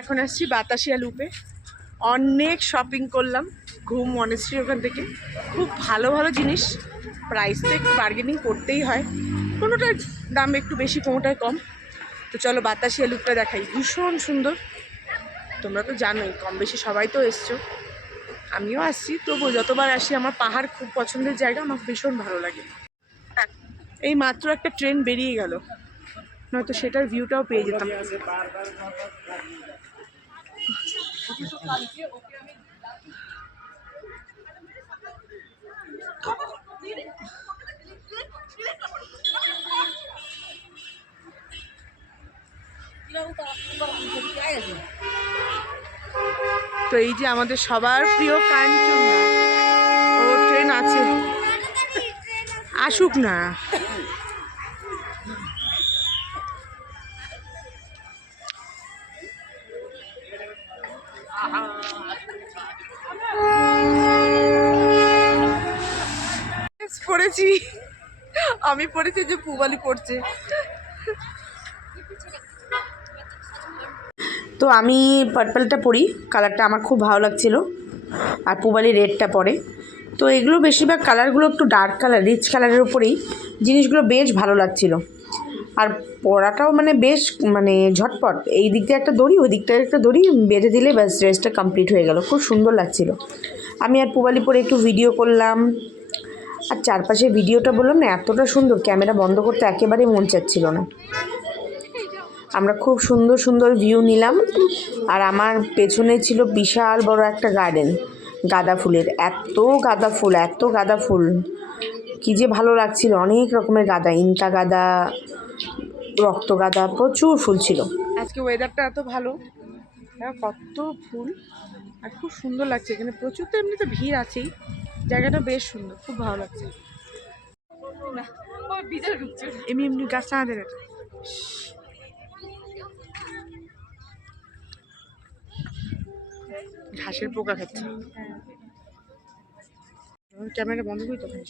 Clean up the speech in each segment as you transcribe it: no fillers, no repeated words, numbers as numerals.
এখন আসছি বাতাসিয়া লুপে। অনেক শপিং করলাম ঘুম মনেস্ট্রি ওখান থেকে। খুব ভালো ভালো জিনিস, প্রাইস তো একটু বার্গেনিং করতেই হয়, কোনোটার দাম একটু বেশি কোনোটায় কম। তো চলো বাতাসিয়া লুপটা দেখাই, ভীষণ সুন্দর। তোমরা তো জানোই কম বেশি সবাই তো এসছো, আমিও আসছি, তবু যতবার আসি আমার পাহাড় খুব পছন্দের জায়গা, আমার ভীষণ ভালো লাগে। এই মাত্র একটা ট্রেন বেরিয়ে গেল, নয়তো সেটার ভিউটাও পেয়ে যেতাম। তো এই যে আমাদের সবার প্রিয় কাঞ্চনজঙ্ঘা, ও ট্রেন আছে, আসুক না। পড়েছি আমি, পড়েছি যে পুবালি পড়ছে। তো আমি পার্পলটা পরি, কালারটা আমার খুব ভালো লাগছিল, আর পুবালি রেডটা পরে। তো এগুলো বেশিরভাগ কালারগুলো একটু ডার্ক কালার, রিচ কালারের উপরেই জিনিসগুলো বেশ ভালো লাগছিল। আর পরাটাও মানে বেশ মানে ঝটপট, এই দিক দিয়ে একটা দড়ি ওই দিকটায় একটা দড়ি বেঁধে দিলে ব্যাস ড্রেসটা কমপ্লিট হয়ে গেল, খুব সুন্দর লাগছিল। আমি আর পুবালি পরে একটু ভিডিও করলাম, আর চারপাশে ভিডিওটা বললাম না এতটা সুন্দর, ক্যামেরা বন্ধ করতে একেবারেই মন চাচ্ছিল না। আমরা খুব সুন্দর সুন্দর ভিউ নিলাম, আর আমার পেছনে ছিল বিশাল বড় একটা গার্ডেন গাঁদা ফুলের, এত গাঁদা ফুল এত গাঁদা ফুল, কী যে ভালো লাগছিল। অনেক রকমের গাঁদা, ইনকা গাঁদা, রক্ত গাঁদা, প্রচুর ফুল ছিল। আজকে ওয়েদারটা এত ভালো, কত ফুল আর খুব সুন্দর লাগছে এখানে। প্রচুর তো এমনিতে ভিড় আছেই, জায়গাটা বেশ সুন্দর, খুব ভালো লাগছে। এমনি এমনি গাছ চাঁদের ঘাসের পোকা খাচ্ছে। ক্যামেরা বন্ধ করি তখন।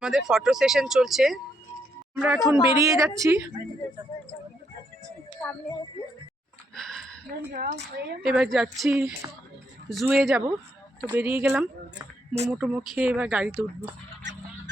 আমাদের ফটো সেশন চলছে, আমরা এখন বেরিয়ে যাচ্ছি। এবার যাচ্ছি জুয়ে যাব, তো বেরিয়ে গেলাম, মোমো টোমো খেয়ে এবার গাড়িতে উঠবো।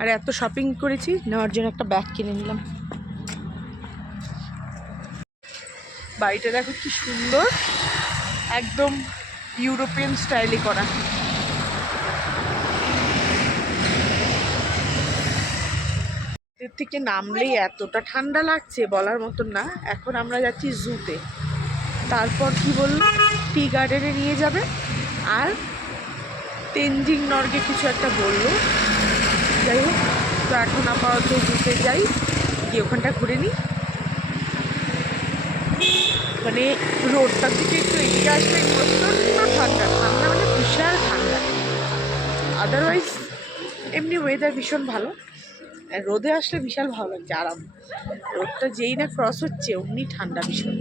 আর এত শপিং করেছি, নেওয়ার জন্য একটা ব্যাগ কিনে নিলাম। বাড়িটা দেখো কি সুন্দর, একদম ইউরোপিয়ান স্টাইলে করা। এর থেকে নামলেই এতটা ঠান্ডা লাগছে বলার মতন না। এখন আমরা যাচ্ছি জুতে, তারপর কি বললো টি গার্ডেনে নিয়ে যাবে, আর তেনজিং নর্গে কিছু একটা বললো। যাই হোক, তো এখন আপাতত জুতে যাই, গিয়ে ওখানটা ঘুরে নিই। মানে রোডটা থেকে একটু এদিকে আসলে প্রচণ্ড ঠান্ডা, ঠান্ডা মানে বিশাল ঠান্ডা। আদারওয়াইজ এমনি ওয়েদার ভীষণ ভালো, রোদে আসলে বিশাল ভালো লাগছে, আরাম। রোদটা যেই না ক্রস হচ্ছে অমনি ঠান্ডা ভীষণ।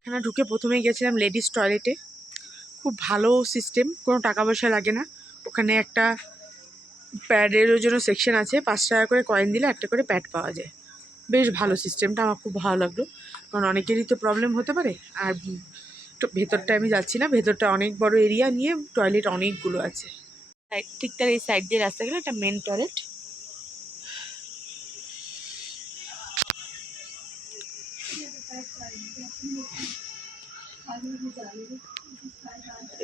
এখানে ঢুকে প্রথমেই গেছিলাম লেডিস টয়লেটে, খুব ভালো সিস্টেম, কোনো টাকা পয়সা লাগে না। ওখানে একটা প্যাডেরও জন্য সেকশন আছে, 5 টাকা করে কয়েন দিলে একটা করে প্যাড পাওয়া যায়। বেশ ভালো সিস্টেমটা, আমার খুব ভালো লাগলো, কারণ অনেকেরই তো প্রবলেম হতে পারে। আর ভেতরটা আমি যাচ্ছি না, ভেতরটা অনেক বড় এরিয়া নিয়ে, টয়লেট অনেকগুলো আছে। ঠিক তার এই সাইড দিয়ে রাস্তা গেলে একটা মেন টয়লেট।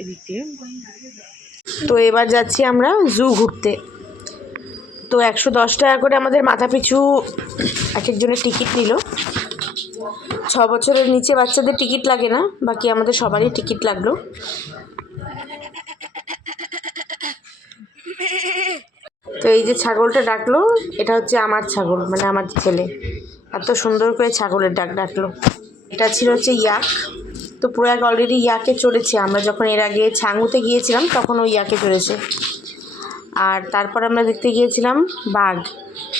এদিকে তো এবার যাচ্ছি আমরা জু ঘুরতে। তো 110 টাকা করে আমাদের মাথা পিছু এক একজনের টিকিট নিল। 6 বছরের নিচে বাচ্চাদের টিকিট লাগে না, বাকি আমাদের সবারই টিকিট লাগলো। তো এই যে ছাগলটা ডাকলো, এটা হচ্ছে আমার ছাগল, মানে আমার ছেলে, এত সুন্দর করে ছাগলের ডাক ডাকলো। এটা ছিল হচ্ছে ইয়াক। তো প্রয়াগ অলরেডি ইয়াকে চড়েছে, আমরা যখন এর আগে ছাঙ্গুতে গিয়েছিলাম তখন ওই ইয়াকে চড়েছে। আর তারপর আমরা দেখতে গিয়েছিলাম বাঘ,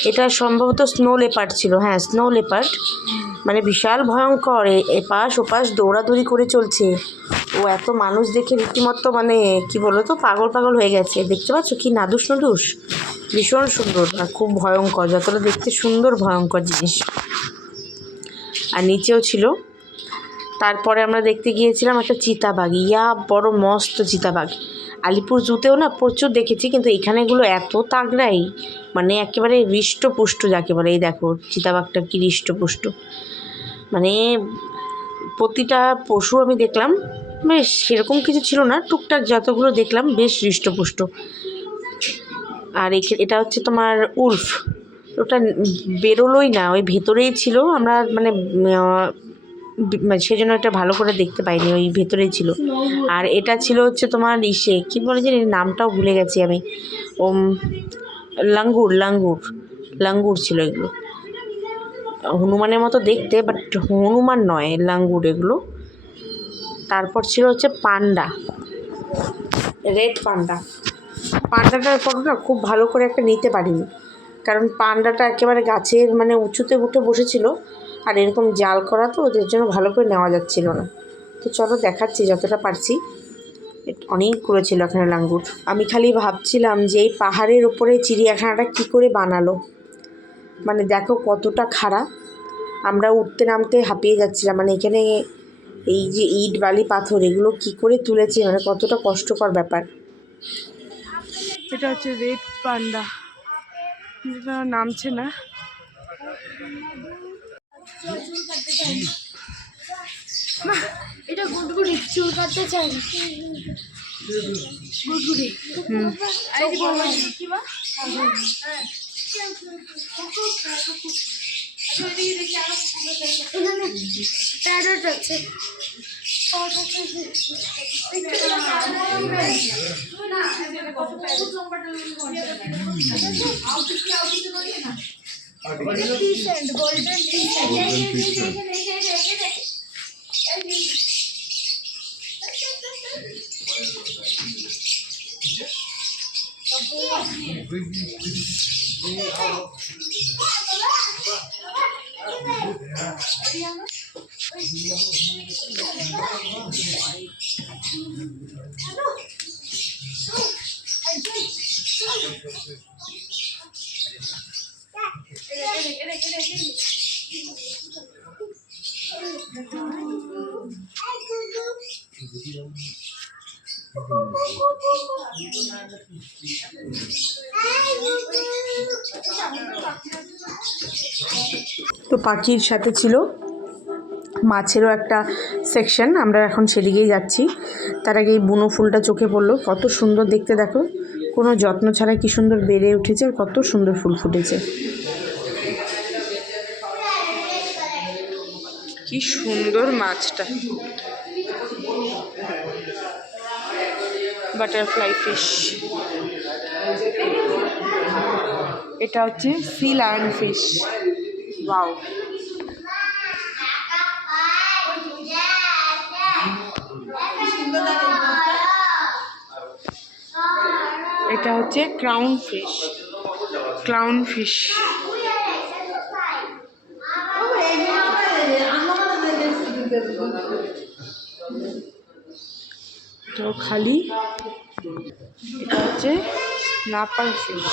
এটা সম্ভবত স্নো লেপার্ড ছিল, হ্যাঁ স্নো লেপার্ড, মানে বিশাল ভয়ঙ্কর, এপাশ ওপাশ দৌড়াদৌড়ি করে চলছে। ও এত মানুষ দেখে রীতিমতো মানে কি বলো তো পাগল পাগল হয়ে গেছে। দেখতে পাচ্ছ কি নাদুস নদুস, ভীষণ সুন্দর আর খুব ভয়ঙ্কর, যতটা দেখতে সুন্দর ভয়ঙ্কর জিনিস। আর নিচেও ছিল। তারপরে আমরা দেখতে গিয়েছিলাম একটা চিতাবাঘ, বড় মস্ত চিতাবাঘ। আলিপুর জুতেও না প্রচুর দেখেছি, কিন্তু এখানেগুলো এত তাগড়াই, মানে একেবারে হৃষ্টপুষ্ট যাকে বলে। এই দেখো চিতাবাঘটা কি হৃষ্টপুষ্ট, মানে প্রতিটা পশু আমি দেখলাম বেশ সেরকম কিছু ছিল না, টুকটাক যতগুলো দেখলাম বেশ হৃষ্টপুষ্ট। আর এটা হচ্ছে তোমার উল্ফ, ওটা বেরোলোই না, ওই ভেতরেই ছিল। আমরা মানে সেজন্য এটা ভালো করে দেখতে পাইনি, ওই ভেতরেই ছিল। আর এটা ছিল হচ্ছে তোমার কী বলে যে নামটাও ভুলে গেছি আমি, লাঙ্গুর লাঙ্গুর লাঙ্গুর ছিল এগুলো। হনুমানের মতো দেখতে, বাট হনুমান নয়, লাঙ্গুর এগুলো। তারপর ছিল হচ্ছে পান্ডা, রেড পান্ডা। পান্ডাটার ফটোটা খুব ভালো করে একটা নিতে পারিনি, কারণ পান্ডাটা একেবারে গাছের মানে উঁচুতে উঠে বসেছিল, আর এরকম জাল করা, তো ওদের জন্য ভালো করে নেওয়া যাচ্ছিল না। তো চলো দেখাচ্ছি যতটা পারছি। অনেকগুলো ছিল এখানে লাঙ্গুর। আমি খালি ভাবছিলাম যে এই পাহাড়ের ওপরে চিড়িয়াখানাটা কি করে বানালো, মানে দেখো কতটা খারাপ। আমরা উঠতে নামতে হাঁপিয়ে যাচ্ছিলাম, মানে এখানে এই যে ইট বালি পাথর এগুলো কি করে তুলেছে, মানে কতটা কষ্টকর ব্যাপার। এটা হচ্ছে রেড পান্ডা, যেটা নামছে না। এটা গুডগুডি চুল কাটতে চাই না, গুডগুডি প্যারট আছে। গোল্ডেন তো পাখির সাথে ছিল মাছেরও একটা সেকশন, আমরা এখন সেদিকেই যাচ্ছি। তার আগে এই বুনো ফুলটা চোখে পড়লো, কত সুন্দর দেখতে, দেখো কোনো যত্ন ছাড়া কি সুন্দর বেড়ে উঠেছে, আর কত সুন্দর ফুল ফুটেছে, কি সুন্দর মাছটা। বাটারফ্লাই ফিশ, এটা হচ্ছে সি লায়ন ফিশ। ওয়াও, এটা হচ্ছে ক্রাউন ফিশ, ক্লাউন ফিশ। তো খালি এটা হচ্ছে নাপার ফিশ।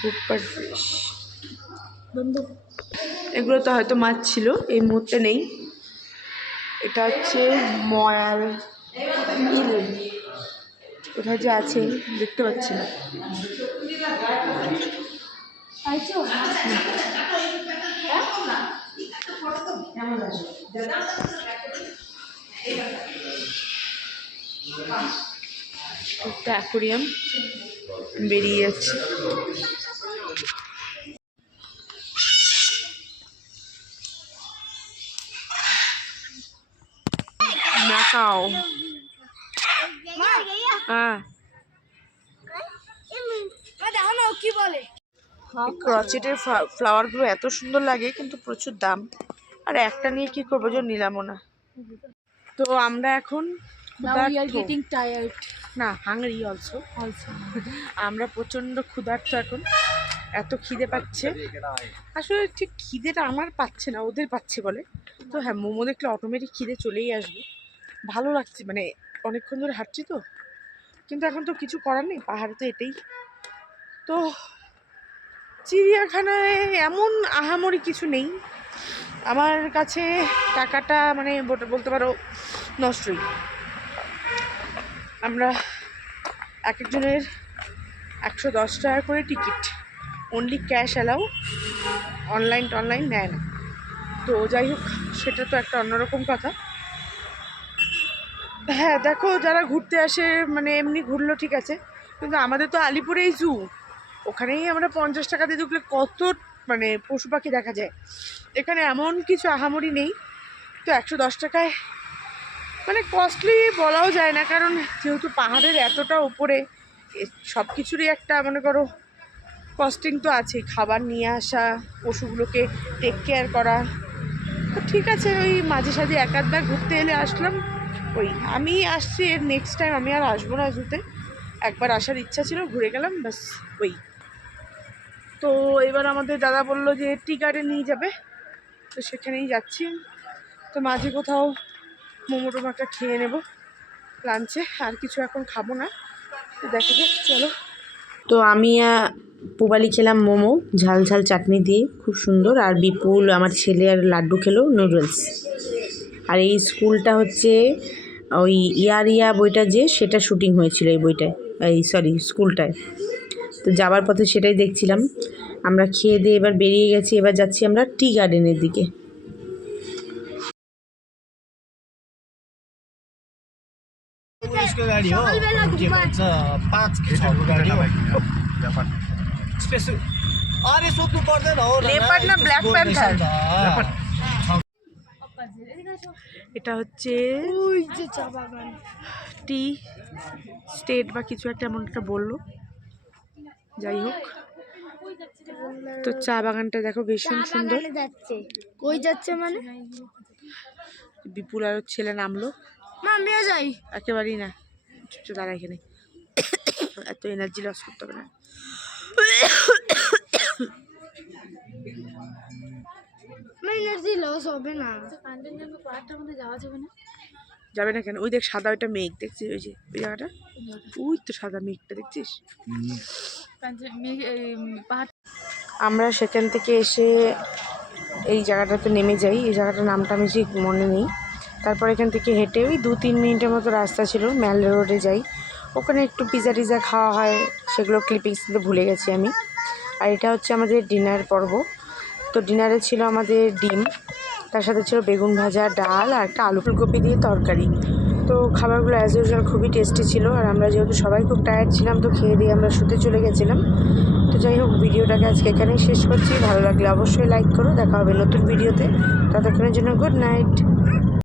গ্রুপার ফিশ, এগুলো তো হয়তো মাছ ছিল, এই মুহূর্তে নেই। এটা হচ্ছে ময়াল ইল, কোথায় যে আছে দেখতে পাচ্ছি না। একটা অ্যাকোরিয়াম বেরিয়ে যাচ্ছে। ম্যাকাও, হ্যাঁ দেখো না কি বলে। ক্রচেটের ফ্লাওয়ারগুলো এত সুন্দর লাগে, কিন্তু প্রচুর দাম, আর একটা নিয়ে কি করবো, যে নিলামও না। তো আমরা এখন না হাংরি অলসো, আমরা প্রচণ্ড ক্ষুধার্ত এখন, এত খিদে পাচ্ছে। আসলে ঠিক খিদেটা আমার পাচ্ছে না, ওদের পাচ্ছে বলে। তো হ্যাঁ, মোমো দেখলে অটোমেটিক খিদে চলেই আসবে, ভালো লাগছে, মানে অনেকক্ষণ ধরে হাঁটছি তো, কিন্তু এখন তো কিছু করার নেই, পাহাড়ে তো এটাই। তো চিড়িয়াখানায় এমন আহামরি কিছু নেই আমার কাছে। টাকাটা মানে বলতে পারো নষ্টই। আমরা এক একজনের 110 টাকা করে ticket, only cash allow, online নেয় না। তো যাই হোক, সেটা তো একটা অন্যরকম কথা। হ্যাঁ দেখো, যারা ঘুরতে আসে মানে এমনি ঘুরলো ঠিক আছে, কিন্তু আমাদের তো আলিপুরেই জু, ওখানেই আমরা 50 টাকা দিয়ে ঢুকলে কত মানে পশু পাখি দেখা যায়। এখানে এমন কিছু আহামরি নেই। তো 110 টাকায় মানে কস্টলি বলাও যায় না, কারণ যেহেতু পাহাড়ের এতটা উপরে সব কিছুরই একটা মনে করো কস্টিং তো আছে। খাবার নিয়ে আসা, পশুগুলোকে টেক কেয়ার করা, তো ঠিক আছে। ওই মাঝে সাঝে এক আধবার ঘুরতে এলে আসলাম। ওই আমি আসছি, এর নেক্সট টাইম আমি আর আসবো না জুতে। একবার আসার ইচ্ছা ছিল, ঘুরে গেলাম ব্যাস। ওই তো এবার আমাদের দাদা বললো যে টি গার্ডেন নিয়ে যাবে, তো সেখানেই যাচ্ছি। তো মাঝে কোথাও মোমো টোমাটা খেয়ে নেব লাঞ্চে, আর কিছু এখন খাবো না। তো দেখা যাক, চলো। তো আমি পুবালি খেলাম মোমো ঝাল ঝাল চাটনি দিয়ে, খুব সুন্দর। আর বিপুল আমার ছেলে আর লাড্ডু খেলো নুডলস। আর এই স্কুলটা হচ্ছে ওই ইয়া বইটা যে, সেটা শুটিং হয়েছিল এই বইটায়, এই সরি স্কুলটায়। তো যাওয়ার পথে সেটাই দেখছিলাম। আমরা খেয়ে দিয়ে এবার বেরিয়ে গেছি, এবার যাচ্ছি আমরা টি গার্ডেনের দিকে। उसको गाडी हो सकालबेला के घुममा। भन्छ 5 कि 6 को गाडी हो स्पेशल। अरे सोध्नु पर्दैन हो लेपर्ड ना ब्लैक पैंथर? এটা হচ্ছে ওই যে চা বাগান। টি স্টেট বা কিছু একটা এমন একটা বললো। যাই হোক, তো চা বাগানটা দেখো ভীষণ সুন্দর। যাচ্ছে, কই যাচ্ছে মানে? বিপুল আর ওর ছেলে নামলো। মা আমিও যাই। একেবারেই না, ছোট দাঁড়া এখানে, এত এনার্জি লস করতে হবে না। এনার্জি লস হবে না। যাবে না কেন? ওই দেখ সাদা, ওইটা মেঘ দেখছিস, ওই যে ওই জায়গাটা, ওই তো সাদা মেঘটা দেখছিস। আমরা সেখান থেকে এসে এই জায়গাটাতে নেমে যাই। এই জায়গাটার নামটা আমি ঠিক মনে নেই। তারপর এখান থেকে হেঁটে ওই 2-3 মিনিটের মতো রাস্তা ছিল, ম্যাল রোডে যাই। ওখানে একটু পিজা টিজা খাওয়া হয়, সেগুলো ক্লিপিংস দিতে ভুলে গেছি আমি। আর এটা হচ্ছে আমাদের ডিনার পর্ব। তো ডিনারে ছিল আমাদের ডিম, তার সাথে ছিল বেগুন ভাজা, ডাল আর একটা আলু ফুলকপি দিয়ে তরকারি। তো খাবারগুলো অ্যাজ ইউজুয়াল খুবই টেস্টি ছিল। আর আমরা যেহেতু সবাই খুব টায়ার্ড ছিলাম, তো খেয়ে দিয়ে আমরা শুতে চলে গেছিলাম। তো যাই হোক, ভিডিওটাকে আজকে এখানেই শেষ করছি। ভালো লাগলে অবশ্যই লাইক করো। দেখা হবে নতুন ভিডিওতে, ততক্ষণের জন্য গুড নাইট।